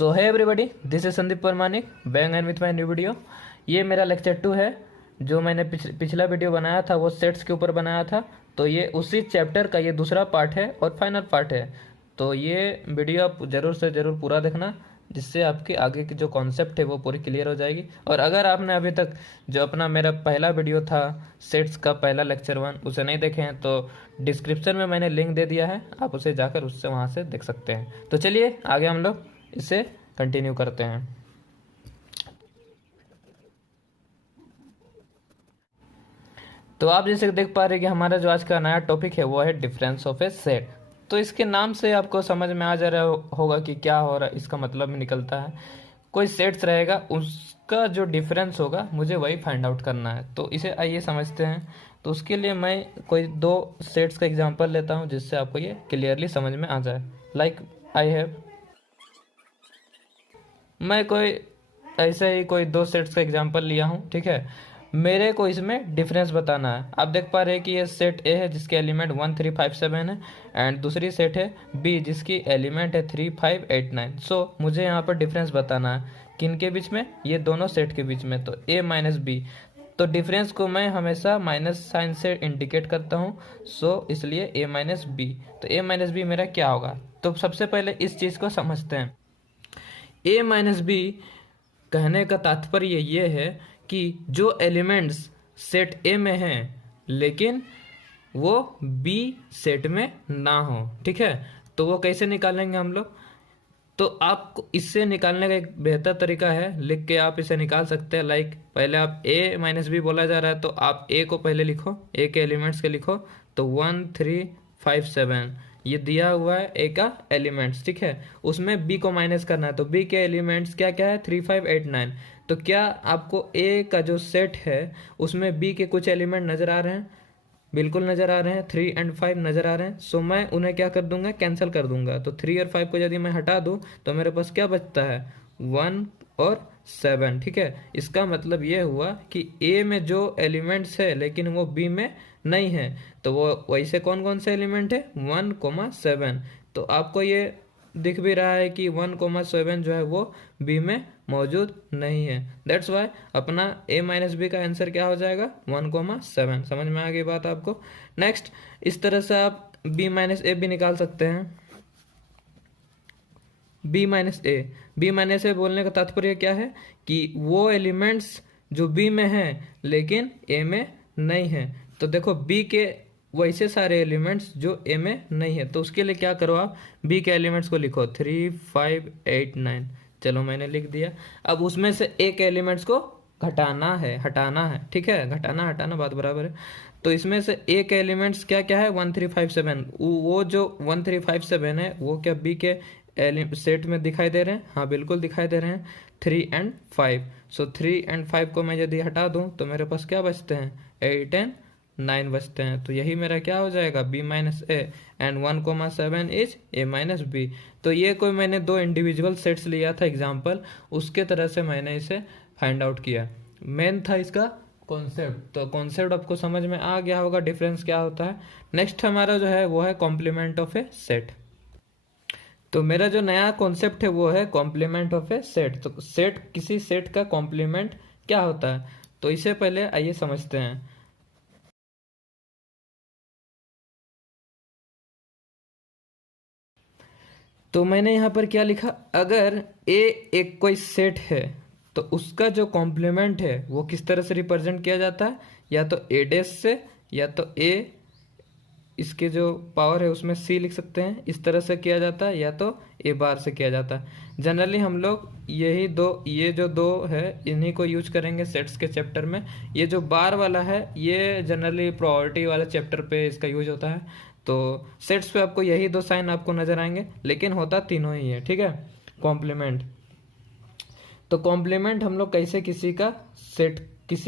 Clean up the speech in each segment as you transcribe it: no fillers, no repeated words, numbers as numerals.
सो है everybody, this is Sandeep Paramanik bag and with my new video. ये मेरा लेक्चर 2 है। जो मैंने पिछला वीडियो बनाया था वो सेट्स के ऊपर बनाया था, तो ये उसी चैप्टर का ये दूसरा पार्ट है और फाइनल पार्ट है। तो ये वीडियो आप ज़रूर से ज़रूर पूरा देखना, जिससे आपके आगे की जो कॉन्सेप्ट है वो पूरी क्लियर हो जाएगी। और अगर आपने अभी तक जो अपना मेरा पहला वीडियो था सेट्स का पहला लेक्चर 1 उसे नहीं देखे हैं तो डिस्क्रिप्शन में मैंने लिंक दे दिया है, आप उसे जाकर उससे वहाँ से देख सकते हैं। तो चलिए आगे हम लोग इसे कंटिन्यू करते हैं। तो आप जैसे देख पा रहे हैं कि हमारा जो आज का नया टॉपिक है वो है डिफरेंस ऑफ ए सेट। तो इसके नाम से आपको समझ में आ जा रहा होगा कि क्या हो रहा है, इसका मतलब निकलता है कोई सेट्स रहेगा, उसका जो डिफरेंस होगा मुझे वही फाइंड आउट करना है। तो इसे आइए समझते हैं। तो उसके लिए मैं कोई 2 सेट्स का एग्जांपल लेता हूं जिससे आपको ये क्लियरली समझ में आ जाए। लाइक आई हैव, मैं कोई ऐसे ही कोई 2 सेट्स का एग्जांपल लिया हूँ, ठीक है। मेरे को इसमें डिफरेंस बताना है। आप देख पा रहे हैं कि ये सेट ए है जिसके एलिमेंट 1 3 5 7 है, एंड दूसरी सेट है बी जिसकी एलिमेंट है 3 5 8 9। सो मुझे यहाँ पर डिफरेंस बताना है किन के बीच में, ये दोनों सेट के बीच में। तो ए माइनस बी, तो डिफरेंस को मैं हमेशा माइनस साइन से इंडिकेट करता हूँ, सो इसलिए ए माइनस बी। तो ए माइनस बी मेरा क्या होगा, तो सबसे पहले इस चीज़ को समझते हैं। ए माइनस बी कहने का तात्पर्य ये है कि जो एलिमेंट्स सेट ए में हैं लेकिन वो बी सेट में ना हो, ठीक है। तो वो कैसे निकालेंगे हम लोग, तो आपको इससे निकालने का एक बेहतर तरीका है, लिख के आप इसे निकाल सकते हैं। लाइक पहले आप ए माइनस बी बोला जा रहा है तो आप ए को पहले लिखो, ए के एलिमेंट्स के लिखो। तो 1 3 5 7 ये दिया हुआ है ए का एलिमेंट्स, ठीक है। उसमें बी को माइनस करना है, तो बी के एलिमेंट्स क्या क्या है 3 5 8 9। तो क्या आपको ए का जो सेट है उसमें बी के कुछ एलिमेंट नज़र आ रहे हैं? बिल्कुल नज़र आ रहे हैं, 3 और 5 नज़र आ रहे हैं। सो मैं उन्हें क्या कर दूंगा, कैंसिल कर दूंगा। तो 3 और 5 को यदि मैं हटा दूं तो मेरे पास क्या बचता है 1 और 7, ठीक है। इसका मतलब ये हुआ कि ए में जो एलिमेंट्स है लेकिन वो बी में नहीं है, तो वो वैसे कौन कौन से एलिमेंट है 1,7। तो आपको ये दिख भी रहा है कि 1,7 जो है वो बी में मौजूद नहीं है। दैट्स वाई अपना a माइनस बी का आंसर क्या हो जाएगा 1,7। समझ में आ गई बात आपको। नेक्स्ट, इस तरह से आप b माइनस ए भी निकाल सकते हैं। b माइनस ए बोलने का तात्पर्य क्या है कि वो एलिमेंट्स जो b में हैं लेकिन a में नहीं है। तो देखो b के वैसे सारे एलिमेंट्स जो ए में नहीं है, तो उसके लिए क्या करो, आप बी के एलिमेंट्स को लिखो 3 5 8 9। चलो मैंने लिख दिया। अब उसमें से एक एलिमेंट्स को घटाना है, हटाना है, ठीक है। घटाना हटाना बात बराबर है। तो इसमें से एक एलिमेंट्स क्या क्या है 1 3 5 7। वो जो 1 3 5 7 है वो क्या बी के सेट में दिखाई दे रहे हैं? हाँ बिल्कुल दिखाई दे रहे हैं, 3 और 5। सो 3 और 5 को मैं यदि हटा दूं तो मेरे पास क्या बचते हैं 8 और 9 बचते हैं। तो यही मेरा क्या हो जाएगा b minus A, and 1,7 is a minus B. तो ये कोई मैंने 2 इंडिविजुअल सेट्स लिया था एग्जाम्पल, उसके तरह से मैंने इसे फाइंड आउट किया। मेन था इसका कॉन्सेप्ट, तो कॉन्सेप्ट आपको समझ में आ गया होगा डिफरेंस क्या होता है। नेक्स्ट हमारा जो है वो है कॉम्प्लीमेंट ऑफ ए सेट। तो मेरा जो नया कॉन्सेप्ट है वो है कॉम्प्लीमेंट ऑफ ए सेट। तो सेट, किसी सेट का कॉम्प्लीमेंट क्या होता है, तो इसे पहले आइए समझते हैं। तो मैंने यहाँ पर क्या लिखा, अगर ए एक कोई सेट है तो उसका जो कॉम्प्लीमेंट है वो किस तरह से रिप्रेजेंट किया जाता है, या तो ए डैश से, या तो ए इसके जो पावर है उसमें सी लिख सकते हैं, इस तरह से किया जाता है, या तो ए बार से किया जाता है। जनरली हम लोग यही ये जो 2 है इन्हीं को यूज करेंगे सेट्स के चैप्टर में। ये जो बार वाला है ये जनरली प्रोबेबिलिटी वाले चैप्टर पे इसका यूज होता है। तो सेट्स पे आपको यही 2 साइन आपको नजर आएंगे, लेकिन होता तीनों ही है, ठीक है। कॉम्प्लीमेंट, तो कॉम्प्लीमेंट हम लोग कैसे किसी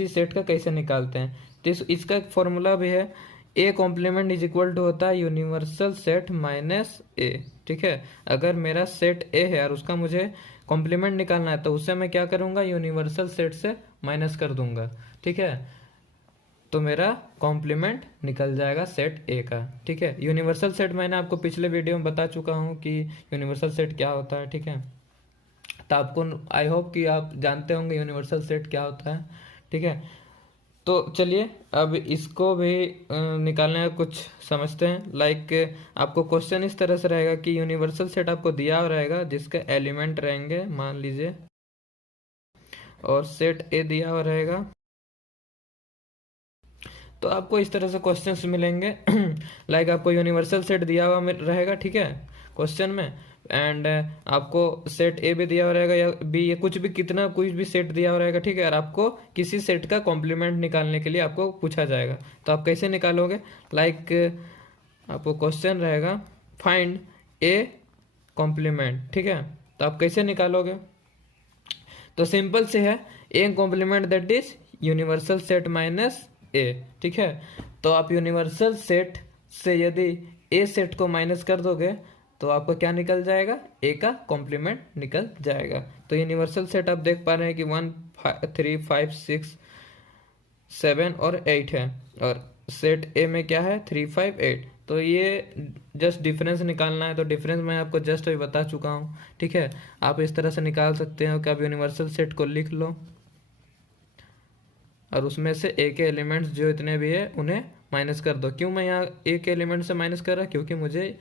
सेट का कैसे निकालते हैं, तो इसका एक फॉर्मूला भी है। A complement is equal to होता है यूनिवर्सल सेट माइनस ए, ठीक है। अगर मेरा सेट ए है और उसका मुझे कॉम्प्लीमेंट निकालना है तो उससे मैं क्या करूंगा, यूनिवर्सल सेट से माइनस कर दूंगा, ठीक है। तो मेरा कॉम्प्लीमेंट निकल जाएगा सेट ए का, ठीक है। यूनिवर्सल सेट मैंने आपको पिछले वीडियो में बता चुका हूँ कि यूनिवर्सल सेट क्या होता है, ठीक है। तो आपको आई होप कि आप जानते होंगे यूनिवर्सल सेट क्या होता है, ठीक है। तो चलिए अब इसको भी निकालने का कुछ समझते हैं। लाइक आपको क्वेश्चन इस तरह से रहेगा कि यूनिवर्सल सेट आपको दिया हुआ रहेगा जिसके एलिमेंट रहेंगे मान लीजिए, और सेट ए दिया हुआ रहेगा। तो आपको इस तरह से क्वेश्चंस मिलेंगे लाइक आपको यूनिवर्सल सेट दिया हुआ रहेगा, ठीक है, क्वेश्चन में, एंड आपको सेट ए भी दिया हुआ रहेगा या बी, ये कुछ भी कितना कुछ भी सेट दिया हुआ रहेगा, ठीक है। और आपको किसी सेट का कॉम्प्लीमेंट निकालने के लिए आपको पूछा जाएगा। तो आप कैसे निकालोगे? लाइक आपको क्वेश्चन रहेगा फाइंड ए कॉम्प्लीमेंट, ठीक है। तो आप कैसे निकालोगे? तो सिंपल से है, A complement that is universal set minus A, ठीक है। तो आप यूनिवर्सल सेट से यदि ए सेट को माइनस कर दोगे तो आपको क्या निकल जाएगा? ए का कॉम्प्लीमेंट निकल जाएगा। तो यूनिवर्सल सेट आप देख पा रहे हैं कि 1 3 5 6 7 और 8 है, और सेट ए में क्या है? 3 5 8। तो ये जस्ट डिफरेंस निकालना है, तो डिफरेंस मैं आपको जस्ट अभी बता चुका हूँ, ठीक है। आप इस तरह से निकाल सकते हो कि आप यूनिवर्सल सेट को लिख लो और उसमें से ए के एलिमेंट्स जो इतने भी है उन्हें माइनस कर दो। क्यों मैं यहाँ ए के एलिमेंट से माइनस कर रहा? क्योंकि मुझे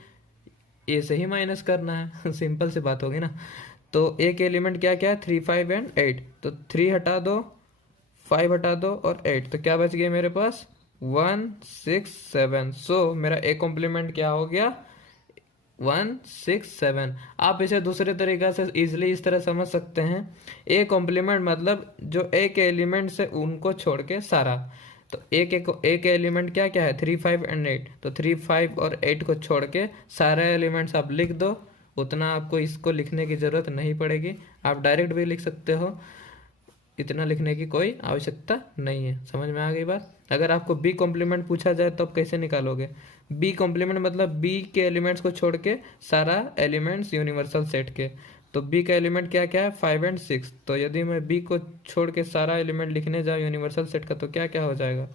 ए से ही माइनस करना है सिंपल सी बात होगी ना। तो ए के एलिमेंट क्या क्या है? 3 5 एंड 8। तो 3 हटा दो, 5 हटा दो और 8, तो क्या बच गया मेरे पास? 1 6 7। सो मेरा ए कॉम्प्लीमेंट क्या हो गया? 1 6 7। आप इसे दूसरे तरीका से इजिली इस तरह समझ सकते हैं, ए कॉम्प्लीमेंट मतलब जो ए के एलिमेंट्स है उनको छोड़ के सारा। तो ए के एलिमेंट क्या क्या है? 3 5 एंड 8। तो 3 5 और 8 को छोड़ के सारे एलिमेंट्स आप लिख दो। उतना आपको इसको लिखने की जरूरत नहीं पड़ेगी, आप डायरेक्ट भी लिख सकते हो, इतना लिखने की कोई आवश्यकता नहीं है। समझ में आ गई बात? अगर आपको बी कॉम्प्लीमेंट पूछा जाए तो आप कैसे निकालोगे? बी कॉम्प्लीमेंट मतलब बी के एलिमेंट्स को छोड़ के सारा एलिमेंट्स यूनिवर्सल सेट के। तो बी का एलिमेंट क्या क्या है? 5 एंड 6। तो यदि मैं बी को छोड़ के सारा एलिमेंट लिखने जाऊँ यूनिवर्सल सेट का तो क्या क्या हो जाएगा?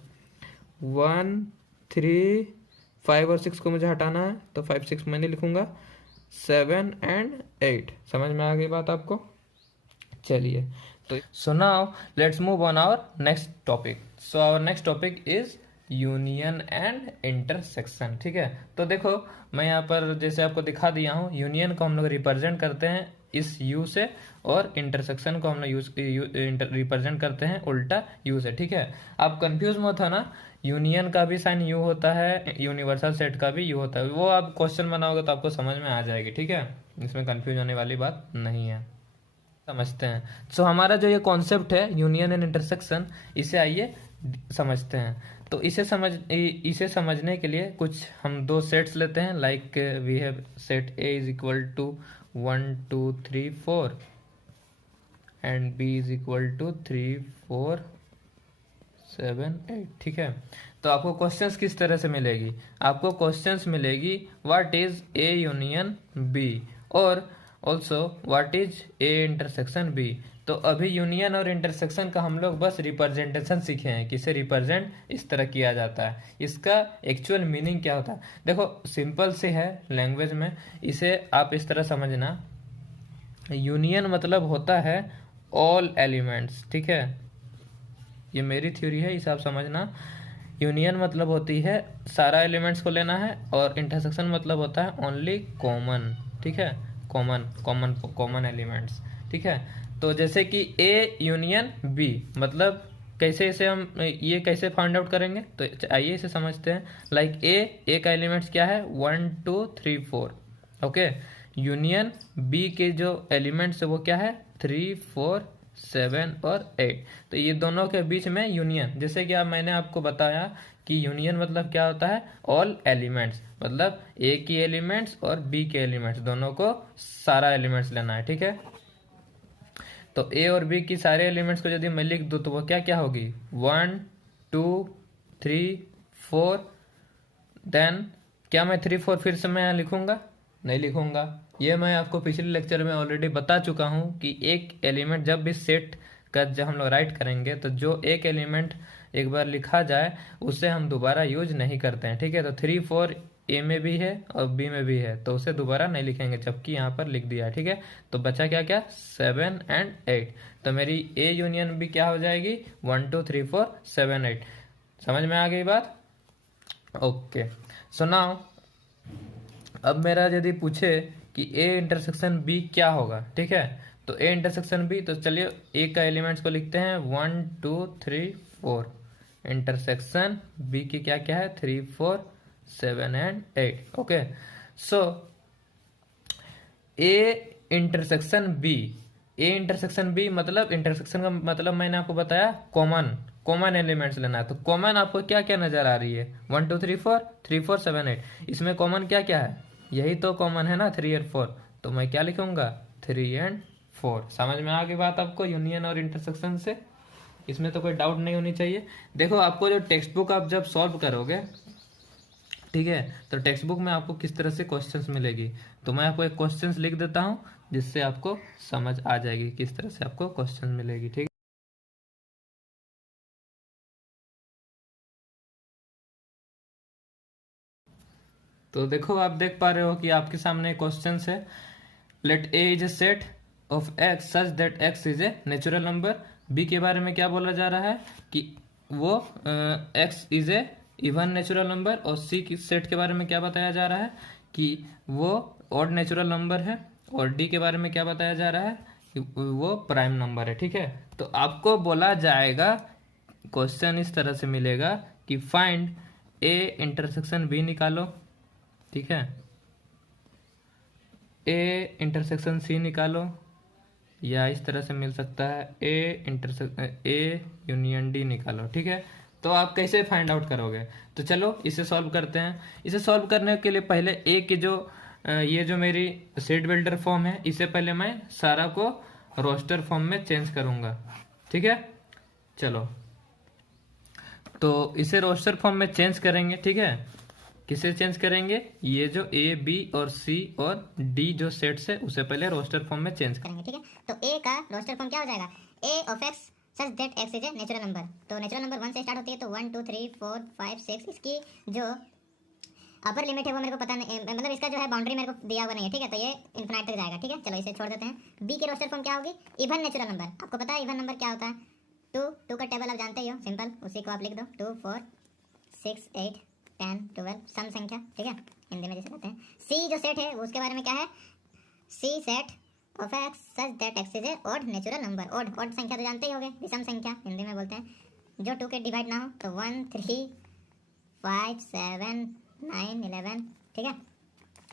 1 3 5 और 6 को मुझे हटाना है, तो 5 6 मैं नहीं लिखूंगा, 7 एंड 8। समझ में आ गई बात आपको? चलिए, तो so now let's move on our next topic. So our next topic is union and intersection, ठीक है। तो देखो मैं यहाँ पर जैसे आपको दिखा दिया हूँ, यूनियन को हम लोग रिप्रेजेंट करते हैं इस यू से, और इंटरसेक्शन को हम लोग रिप्रेजेंट करते हैं उल्टा यू से, ठीक है। आप कंफ्यूज मत होना, यूनियन का भी साइन यू होता है, यूनिवर्सल सेट का भी यू होता है, वो आप क्वेश्चन बनाओगे तो आपको समझ में आ जाएगी, ठीक है। इसमें कंफ्यूज होने वाली बात नहीं है, समझते हैं। सो हमारा जो ये कॉन्सेप्ट है यूनियन एंड इंटरसेक्शन, इसे आइए समझते हैं। तो इसे समझने के लिए कुछ हम दो सेट्स लेते हैं। Like we have set A is equal to 1 2 3 4 and B is equal to 3 4 7 8, ठीक है। तो आपको क्वेश्चंस किस तरह से मिलेगी? आपको क्वेश्चंस मिलेगी what is A union B, और also what is A intersection B. तो अभी यूनियन और इंटरसेक्शन का हम लोग बस रिप्रेजेंटेशन सीखे हैं, किसे रिप्रेजेंट इस तरह किया जाता है, इसका एक्चुअल मीनिंग क्या होता है। देखो सिंपल से है लैंग्वेज में, इसे आप इस तरह समझना, यूनियन मतलब होता है ऑल एलिमेंट्स, ठीक है। ये मेरी थ्योरी है, इसे आप समझना। यूनियन मतलब होती है सारा एलिमेंट्स को लेना है, और इंटरसेक्शन मतलब होता है ओनली कॉमन, ठीक है, कॉमन एलिमेंट्स, ठीक है। तो जैसे कि ए यूनियन बी मतलब कैसे इसे हम ये कैसे फाइंड आउट करेंगे, तो आइए इसे समझते हैं। लाइक ए का एलिमेंट्स क्या है? 1 2 3 4, ओके। यूनियन बी के जो एलिमेंट्स है वो क्या है? 3 4 7 और 8। तो ये दोनों के बीच में यूनियन, जैसे कि मैंने आपको बताया कि यूनियन मतलब क्या होता है? ऑल एलिमेंट्स, मतलब ए की एलिमेंट्स और बी के एलिमेंट्स दोनों को सारा एलिमेंट्स लेना है, ठीक है। तो ए और बी की सारे एलिमेंट्स को यदि मैं लिख दूं तो वो क्या क्या होगी? 1 2 3 4। देन क्या मैं 3 4 फिर से मैं यहाँ लिखूंगा? नहीं लिखूंगा। ये मैं आपको पिछले लेक्चर में ऑलरेडी बता चुका हूँ कि एक एलिमेंट जब भी सेट का जब हम लोग राइट करेंगे तो जो एक एलिमेंट एक बार लिखा जाए उसे हम दोबारा यूज नहीं करते हैं, ठीक है। तो 3 4 ए में भी है और बी में भी है, तो उसे दोबारा नहीं लिखेंगे, जबकि यहाँ पर लिख दिया, ठीक है। तो बचा क्या क्या, 7 एंड 8। तो मेरी ए यूनियन बी क्या हो जाएगी, 1 2 3 4 7 8। समझ में आ गई बात? ओके, सो नाउ अब मेरा यदि पूछे कि ए इंटरसेक्शन बी क्या होगा, ठीक है, तो ए इंटरसेक्शन बी, तो चलिए ए का एलिमेंट्स को लिखते हैं 1 2 3 4। इंटरसेक्शन बी की क्या क्या है, 3 4 7 and 8। Okay, so A intersection B, A intersection B मतलब, इंटरसेक्शन का मतलब मैंने आपको बताया कॉमन, कॉमन एलिमेंट्स लेना है। तो कॉमन आपको क्या क्या नजर आ रही है, 1 2 3 4 3 4 7 8। इसमें कॉमन क्या क्या है, यही तो कॉमन है ना, 3 और 4। तो मैं क्या लिखूंगा, 3 एंड 4। समझ में आ गई बात आपको यूनियन और इंटरसेक्शन से? इसमें तो कोई डाउट नहीं होनी चाहिए। देखो आपको जो टेक्स्ट बुक आप जब सॉल्व करोगे, ठीक है, तो टेक्स्ट बुक में आपको किस तरह से क्वेश्चंस मिलेगी, तो मैं आपको एक क्वेश्चंस लिख देता हूं जिससे आपको समझ आ जाएगी किस तरह से आपको क्वेश्चन मिलेगी, ठीक है। तो देखो आप देख पा रहे हो कि आपके सामने क्वेश्चंस है। Let A is a set of x such that x is a natural number. B के बारे में क्या बोला जा रहा है कि वो x is A even natural number, और सी की सेट के बारे में क्या बताया जा रहा है कि वो ऑड नेचुरल नंबर है, और डी के बारे में क्या बताया जा रहा है कि वो प्राइम नंबर है, ठीक है। तो आपको बोला जाएगा, क्वेश्चन इस तरह से मिलेगा कि फाइंड ए इंटरसेक्शन बी निकालो, ठीक है, ए इंटरसेक्शन सी निकालो, या इस तरह से मिल सकता है ए यूनियन डी निकालो, ठीक है। तो आप कैसे फाइंड आउट करोगे, तो चलो इसे सॉल्व करते हैं। इसे सॉल्व करने के लिए पहले ए की जो ये जो मेरी सेट बिल्डर फॉर्म है, इसे पहले मैं सारा को रोस्टर फॉर्म में चेंज करूंगा, ठीक है। चलो, तो इसे रोस्टर फॉर्म में चेंज करेंगे, ठीक है। किसे चेंज करेंगे, ये जो ए बी और सी और डी जो सेट्स है उसे पहले रोस्टर फॉर्म में चेंज करेंगे, ठीक है। तो ए का रोस्टर फॉर्म क्या हो जाएगा, A of x such that x is a natural number. तो नेचुरल नंबर 1 से स्टार्ट होती है, तो 1 2 3 4 5 6। इसकी जो अपर लिमिट है वो मेरे को पता नहीं, मतलब इसका जो है बाउंड्री मेरे को दिया हुआ नहीं है, ठीक है। तो ये इन्फिनाइट तक जाएगा, ठीक है। चलो इसे छोड़ देते हैं। बी की रोस्टर फॉर्म क्या होगी, इवन नेचुरल नंबर। आपको पता है इवन नंबर क्या होता है, 2 का टेबल आप जानते ही हो, सिंपल, उसी को आप लिख दो, 2 4 6 8 10 12 सम संख्या, ठीक है, हिंदी में जैसे कहते हैं। सी जो सेट है वो उसके बारे में क्या है, C set of x such that x is a odd natural number. Odd संख्या तो जानते ही होंगे, विषम संख्या हिंदी में बोलते हैं, जो 2 के डिवाइड ना हो। तो 1 3 5 7 9 11, ठीक है।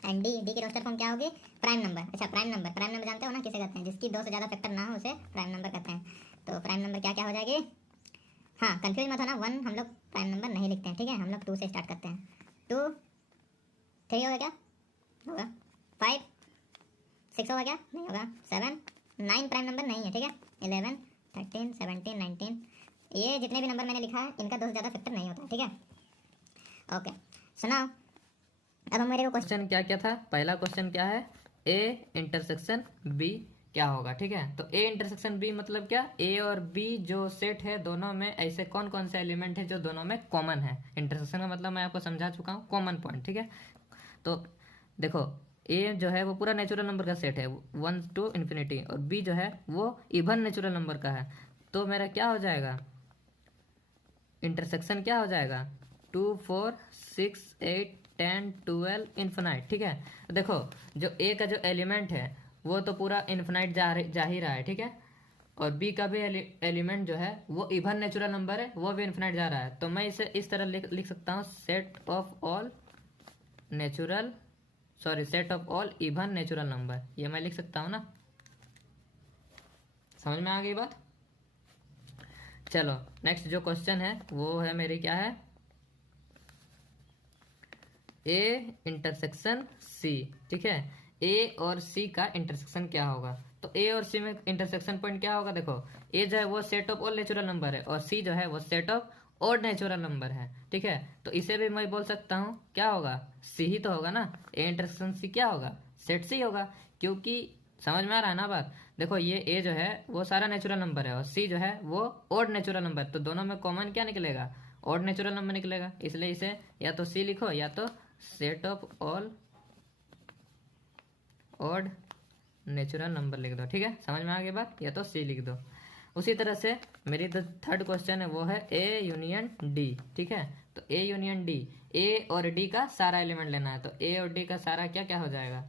एंड डी की रोस्टर फॉर्म क्या होगी, प्राइम नंबर। अच्छा, प्राइम नंबर जानते हो ना किसे कहते हैं, जिसकी 2 से ज़्यादा फैक्टर ना हो उसे प्राइम नंबर कहते हैं। तो प्राइम नंबर क्या क्या हो जाएगी, हाँ कंफ्यूज मत होना, 1 हम लोग प्राइम नंबर नहीं लिखते हैं, ठीक है, हम लोग 2 से स्टार्ट करते हैं। 2 3 होगा क्या, होगा 5 6 होगा क्या, नहीं होगा 7 9 प्राइम नंबर नहीं है, ठीक है। 11 13 17 19, ये जितने भी नंबर मैंने लिखा है इनका 2 से ज़्यादा फैक्टर नहीं होता, ठीक है। ओके, सुनाओ अब हम मेरे को क्वेश्चन क्या क्या था। पहला क्वेश्चन क्या है, ए इंटरसेक्शन बी क्या होगा, ठीक है। तो ए इंटरसेक्शन बी मतलब क्या, ए और बी जो सेट है दोनों में ऐसे कौन कौन से एलिमेंट है जो दोनों में कॉमन है। इंटरसेक्शन का मतलब मैं आपको समझा चुका हूँ, कॉमन पॉइंट, ठीक है। तो देखो ए जो है वो पूरा नेचुरल नंबर का सेट है 1 to इन्फिनिटी, और बी जो है वो इवन नेचुरल नंबर का है। तो मेरा क्या हो जाएगा, इंटरसेक्शन क्या हो जाएगा, 2 4 6 8 10 12 इन्फिनाइट, ठीक है। तो देखो जो ए का जो एलिमेंट है वो तो पूरा इन्फिनाइट जा ही रहा है, ठीक है, और बी का भी एलिमेंट जो है वो इवन नेचुरल नंबर है, वो भी इन्फिनाइट जा रहा है। तो मैं इसे इस तरह लिख सकता हूँ, set of all even natural number, ये मैं लिख सकता हूँ ना। समझ में आ गई बात। चलो नेक्स्ट जो क्वेश्चन है वो है मेरी क्या है, ए इंटरसेक्शन सी, ठीक है। ए और सी का इंटरसेक्शन क्या होगा, तो ए और सी में इंटरसेक्शन पॉइंट क्या होगा, देखो ए जो है वो set of all natural number है, और सी जो है वो set of odd natural number है, ठीक है। तो इसे भी मैं बोल सकता हूँ क्या होगा, सी ही तो होगा ना। ए इंटरसेक्शन सी क्या होगा, सेट सी होगा, क्योंकि समझ में आ रहा है ना बात। देखो ये ए जो है वो सारा नेचुरल नंबर है, और सी जो है वो ऑड नेचुरल नंबर, तो दोनों में कॉमन क्या निकलेगा, ऑड नेचुरल नंबर निकलेगा। इसलिए इसे या तो सी लिखो या तो set of all odd natural number लिख दो। ठीक है, समझ में आ गई बात, या तो सी लिख दो। उसी तरह से मेरी जो थर्ड क्वेश्चन है वो है ए यूनियन डी। ठीक है, तो ए यूनियन डी, ए और डी का सारा एलिमेंट लेना है। तो ए और डी का सारा क्या क्या हो जाएगा,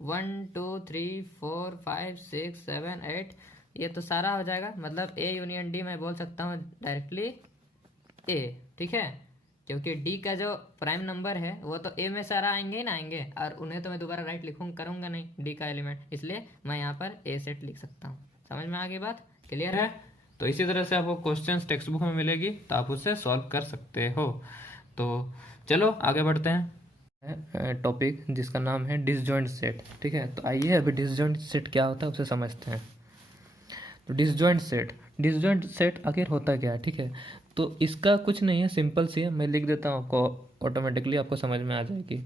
1 2 3 4 5 6 7 8, ये तो सारा हो जाएगा। मतलब ए यूनियन डी मैं बोल सकता हूँ डायरेक्टली ए। ठीक है, क्योंकि डी का जो प्राइम नंबर है वो तो ए में सारा आएंगे ही ना आएंगे, और उन्हें तो मैं दोबारा राइट करूंगा नहीं डी का एलिमेंट, इसलिए मैं यहाँ पर ए सेट लिख सकता हूँ। समझ में आ गई बात, क्लियर है? तो इसी तरह से आपको क्वेश्चंस टेक्स्ट बुक में मिलेगी, तो आप उससे सॉल्व कर सकते हो। तो चलो आगे बढ़ते हैं, टॉपिक जिसका नाम है डिसजॉइंट सेट। ठीक है, तो आइए अभी डिसजॉइंट सेट क्या होता है उसे समझते हैं। तो डिसजॉइंट सेट आखिर होता क्या है? ठीक है, तो इसका कुछ नहीं है, सिंपल सी है, मैं लिख देता हूँ, आपको ऑटोमेटिकली आपको समझ में आ जाएगी।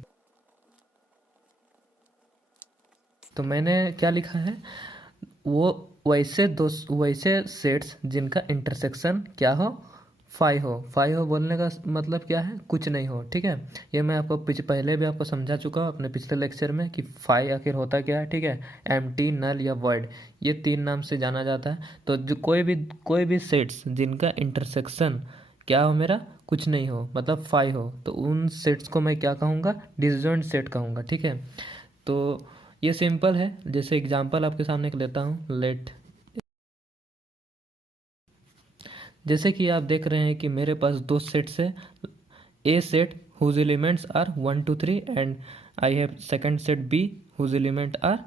तो मैंने क्या लिखा है, वो वैसे सेट्स जिनका इंटरसेक्शन क्या हो, फाइव हो बोलने का मतलब क्या है, कुछ नहीं हो। ठीक है, ये मैं आपको पहले भी आपको समझा चुका हूँ अपने पिछले लेक्चर में कि फाइव आखिर होता क्या है। ठीक है, एम्प्टी, नल या वॉइड, ये 3 नाम से जाना जाता है। तो जो कोई भी सेट्स जिनका इंटरसेक्शन क्या हो, मेरा कुछ नहीं हो, मतलब फाइव हो, तो उन सेट्स को मैं क्या कहूँगा, डिसजॉइंट सेट कहूँगा। ठीक है, तो ये सिंपल है। जैसे एग्जांपल आपके सामने लेता हूँ, लेट, जैसे कि आप देख रहे हैं कि मेरे पास 2 सेट्स है, A set whose elements are 1 2 3 and I have second set B whose element are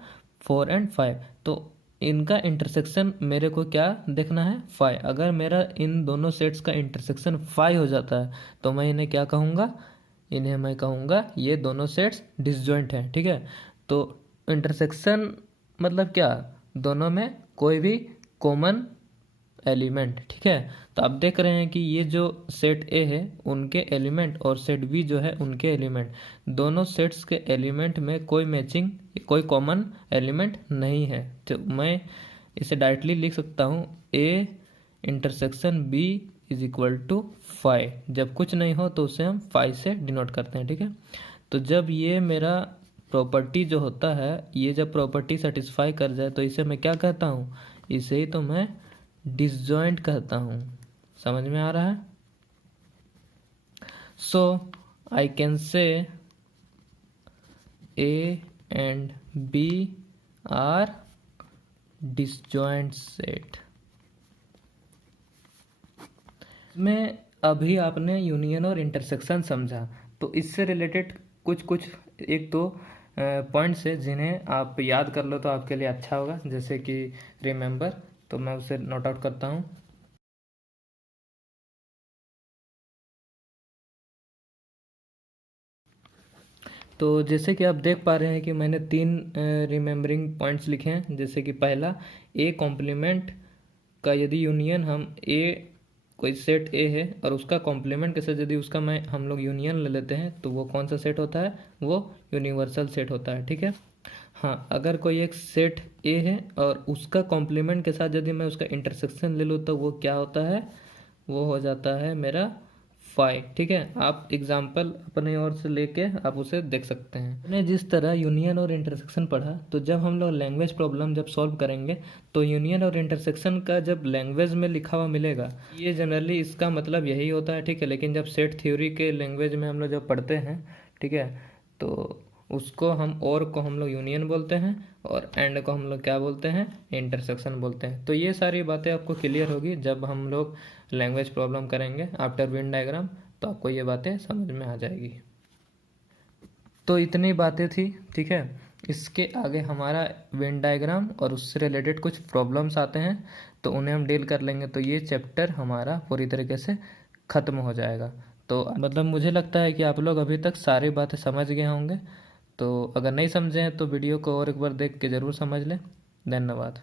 4 and 5। तो इनका इंटरसेक्शन मेरे को क्या देखना है, 5। अगर मेरा इन दोनों सेट्स का इंटरसेक्शन 5 हो जाता है तो मैं इन्हें क्या कहूँगा, इन्हें मैं कहूँगा ये दोनों सेट्स डिसजॉइंट हैं। ठीक है, तो इंटरसेक्शन मतलब क्या, दोनों में कोई भी कॉमन एलिमेंट। ठीक है, तो आप देख रहे हैं कि ये जो सेट ए है उनके एलिमेंट और सेट बी जो है उनके एलिमेंट, दोनों सेट्स के एलिमेंट में कोई मैचिंग, कोई कॉमन एलिमेंट नहीं है। तो मैं इसे डायरेक्टली लिख सकता हूँ, A intersection B is equal to 5। जब कुछ नहीं हो तो उसे हम 5 से डिनोट करते हैं। ठीक है, तो जब ये मेरा प्रॉपर्टी जो होता है, ये जब प्रॉपर्टी सेटिस्फाई कर जाए तो इसे मैं क्या कहता हूँ, इसे ही तो मैं डिसजॉइंट कहता हूँ। समझ में आ रहा है? सो I can say A and B are disjoint set. में अभी आपने यूनियन और इंटरसेक्शन समझा, तो इससे रिलेटेड कुछ एक दो पॉइंट्स है जिन्हें आप याद कर लो तो आपके लिए अच्छा होगा। जैसे कि रिमेंबर, तो मैं उसे नोट आउट करता हूँ। तो जैसे कि आप देख पा रहे हैं कि मैंने 3 रिमेम्बरिंग पॉइंट्स लिखे हैं। जैसे कि पहला, ए कॉम्प्लीमेंट का यदि यूनियन हम ए, कोई सेट ए है और उसका कॉम्प्लीमेंट के साथ यदि उसका हम लोग यूनियन ले लेते हैं तो वो कौन सा सेट होता है, वो यूनिवर्सल सेट होता है। ठीक है, हाँ, अगर कोई एक सेट ए है और उसका कॉम्प्लीमेंट के साथ यदि मैं उसका इंटरसेक्शन ले लूँ तो वो क्या होता है, वो हो जाता है मेरा 5। ठीक है, आप एग्जाम्पल अपने ओर से लेके आप उसे देख सकते हैं। हमने जिस तरह यूनियन और इंटरसेक्शन पढ़ा, तो जब हम लोग लैंग्वेज प्रॉब्लम जब सॉल्व करेंगे तो यूनियन और इंटरसेक्शन का जब लैंग्वेज में लिखा हुआ मिलेगा, ये जनरली इसका मतलब यही होता है। ठीक है, लेकिन जब सेट थ्योरी के लैंग्वेज में हम लोग जब पढ़ते हैं, ठीक है, तो उसको हम और को हम लोग यूनियन बोलते हैं और एंड को हम लोग क्या बोलते हैं, इंटरसेक्शन बोलते हैं। तो ये सारी बातें आपको क्लियर होगी जब हम लोग लैंग्वेज प्रॉब्लम करेंगे आफ्टर वेन डायग्राम, तो आपको ये बातें समझ में आ जाएगी। तो इतनी बातें थी। ठीक है, इसके आगे हमारा वेन डायग्राम और उससे रिलेटेड कुछ प्रॉब्लम्स आते हैं, तो उन्हें हम डील कर लेंगे। तो ये चैप्टर हमारा पूरी तरीके से ख़त्म हो जाएगा। तो मतलब मुझे लगता है कि आप लोग अभी तक सारी बातें समझ गए होंगे। तो अगर नहीं समझे हैं तो वीडियो को और एक बार देख के ज़रूर समझ लें। धन्यवाद।